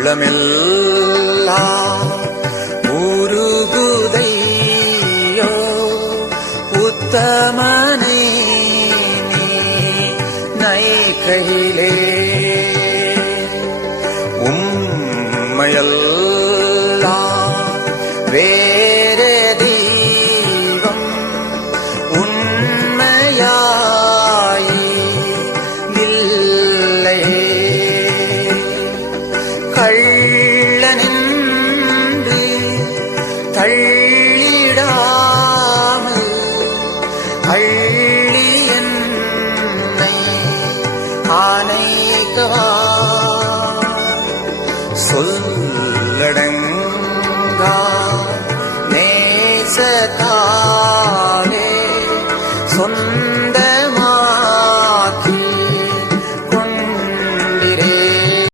உள்ளமெல்லாம் உருகுதையோ உத்தமனே நீ நைகையிலே உம்மையெல்லாம் வேறே தெய்வம் உண்மையாய் இல்லையே. கள்ளனின்று தள்ளிடாமல் அள்ளி என்னை ஆனைக்கவா சொல்